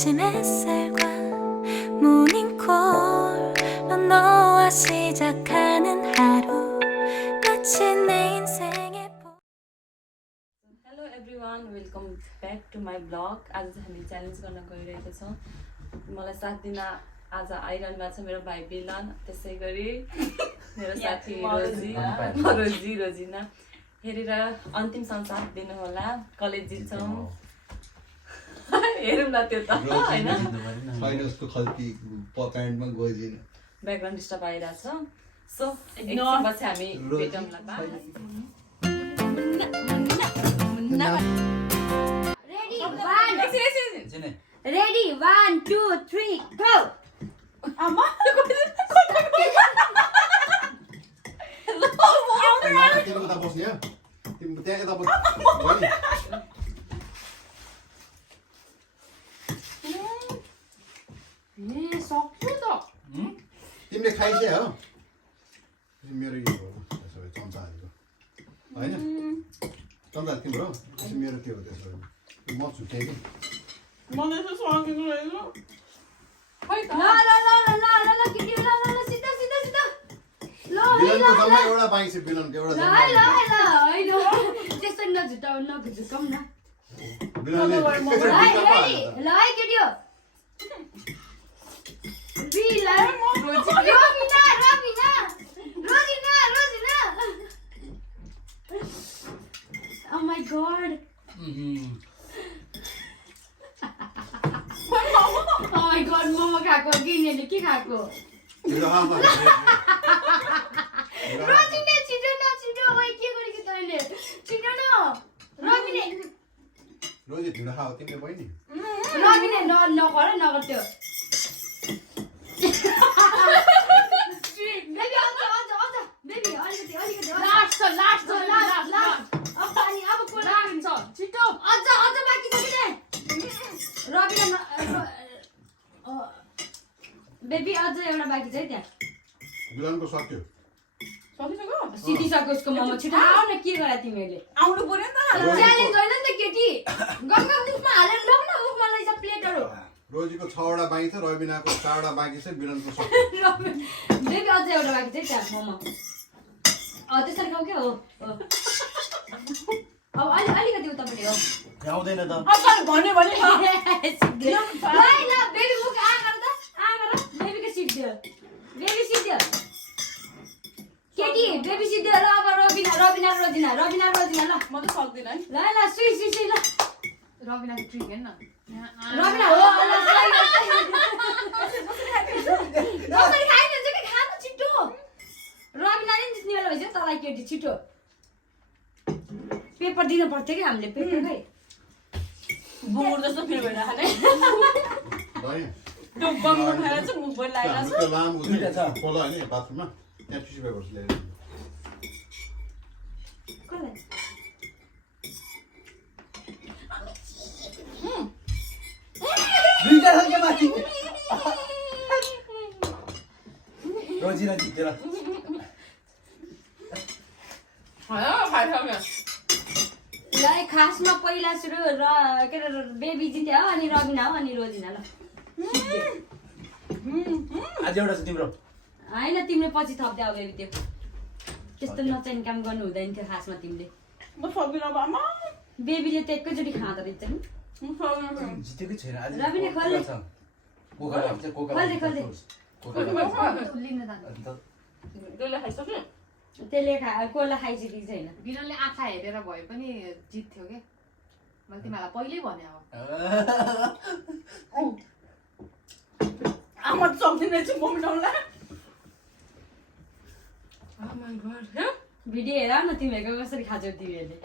아침 햇살과 모닝콜로 너와 시작하는 하루 마치 내 인생의 Hello everyone, welcome back to my vlog. आज चाहिँ हामी च्यालेन्ज गर्न गइरहेको छौँ। मलाई साथ दिन आज आइरहनु भएको छ मेरो भाइ बिलन, त्यसै गरी मेरो साथी रोजिना हेरेर अन्तिमसम्म साथ दिनु होला। कलेज जित्छौँ हेरौँ न त्यो त हैन छैन उसको खल्ती प्यान्टमा गइदिन ब्याकग्राउन्ड डिस्टर्ब आइरहेछ। सो एकछिनपछि हामी भेटौँला। Ready, 1, 2, 3, go! तिमी उता बस्ने हो तिमी त्यहाँ यता बस तिमीले खाइदिए हो मेरो यो त्यसो भए चम्चा हालेको होइन चम्चा तिम्रो हो मेरो के हो त्यसो भए म छुट्याएँ कि बिलनको जम्मा एउटा बाइक छ बिलनको एउटा Oh my god. Oh my god, momo खाएको किनेले के खाएको रोजिने छिटो न छिटो भाइ के गरेको तैले छिटो न रोजिने रोजी ढिलो खाऊ तिमीले बहिनी रोजिने नगर त्यो बेबी अझ बेबी अलिकति लास्ट अब पानी अब को लाग्छ छिटो अझ बाँकी छ कि रबिना बेबी अझ एउटा बाँकी छ है त्यहाँ बिलनको सक्यो सिधिसक्यो उसको मोमो छिटो आऊ न के गरा तिमीहरूले आउनु पर्यो नि त च्यालेन्ज होइन नि त केटी गङ्गा मुखमा हालेर लौ न मुखमा लैजा प्लेटहरू रोजीको 6 वटा बाँकी छ रबिनाको 4 वटा बाँकी छ बिलनको सक्यो बेबी अझ एउटा बाँकी छ है त्यहाँ मोमो त्यसरी खाऊ के हो अब अलिकति उतापट्टि हो आउँदैन त भन्यो भने ल बेबी मुख आ गर बेबीको सिट दियो बेबी सिट दियो केटी बेबी सिट दियो ल अब रबिना रोजिना ल म त सक्दिन है ल सुई ल रबिना ट्रिक हैन रबिना हो कसरी खाइन जे के खानु छिटो रबिनाले नि जित्ने बेला भइसक्यो तँलाई केटी छिटो पेपर दिन पर्थ्यो कि हामीले पेपर खै बुङ्गुर जस्तो फिल भइरहेको है भयो त्यो बङ्गुर खाएर चाहिँ मुख भरि लागेको हाम्रो त लामो छ खोला हैन बाथरुममा त्यहाँ टिस्यु पेपर ल्याएर कसलाई दुईटा खालको माथि रोजिना जितेर ल खासमा पहिला सुरु र के अरे बेबी जित्यो हो अनि रबिना हो अनि रोजिना ल आज एउटा छ तिम्रो हैन तिमीले पछि थप्दै आऊ बेबी त्यो त्यस्तो नचाहिने काम गर्नु हुँदैन थियो खासमा तिमीले म सक्दिन अब आमा बेबीले त एकैचोटि खाँदो रहेछ नि जितेकै छैन आज रबिना खोल्ले खोल्ले लिन थाल्यो त्यसले खाइसक्यो त्यसले कोला खाइसकेको छैन बिरनले आँखा हेरेर भए पनि जित्थ्यो के मैले तिमीलाई पहिल्यै भने अब आमा त सक्दिन छु मम्मी भिडियो हेर न तिमीहरूको कसरी खान्छौ तिमीहरूले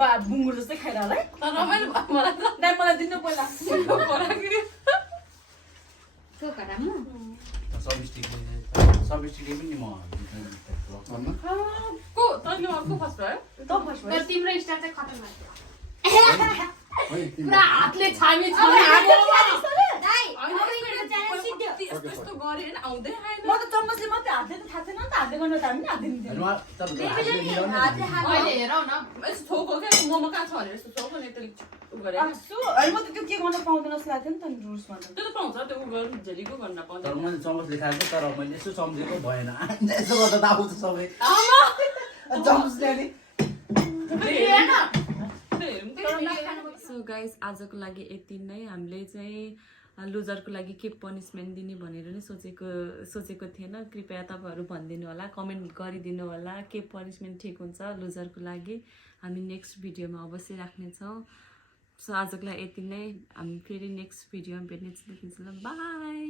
बा बुङ्गुर जस्तै खाएर होला है तर रमाइलो भयो मलाई त मलाई दिनु पहिला को करामु सबिस्टिकले पनि म को तैँले को फर्स्ट भयो त फर्स्ट भयो तिम्रो स्टार चाहिँ खतरनाक थियो पुरा हातले छामी यस्तो गरे हैन आउँदै आएन म त चम्मचले मात्रै हातले त थाहा छैन नि त हातले गर्नु त हामी हातले दिन्थ्यौँ अहिले हेरौ न यस्तो थोको क्या मोमो कहाँ छ भनेर यस्तो थोको नि गरे आसु अनि म त त्यो के गर्न पाउँदैन जस्तो लाग्थ्यो नि त रुल्समा त त्यो त पाउँछ त्यो उ गर्नु झेलीको गर्न तर पाउँदैन मैले चम्च लेखाएको तर मैले यसो सम्झेको भएन यसो गर्दा त आउँछ सबै चम्च ल्याउने सो गाइस आजको लागि यति नै हामीले चाहिँ लुजरको लागि के पनिसमेन्ट दिने भनेर नै सोचेको थिएन कृपया तपाईँहरू भनिदिनु होला कमेन्ट गरिदिनु होला के पनिसमेन्ट ठिक हुन्छ लुजरको लागि हामी नेक्स्ट भिडियोमा अवश्य राख्नेछौँ सो आजको लागि यति नै हामी फेरि नेक्स्ट भिडियोमा भेट्नेछौँ बाई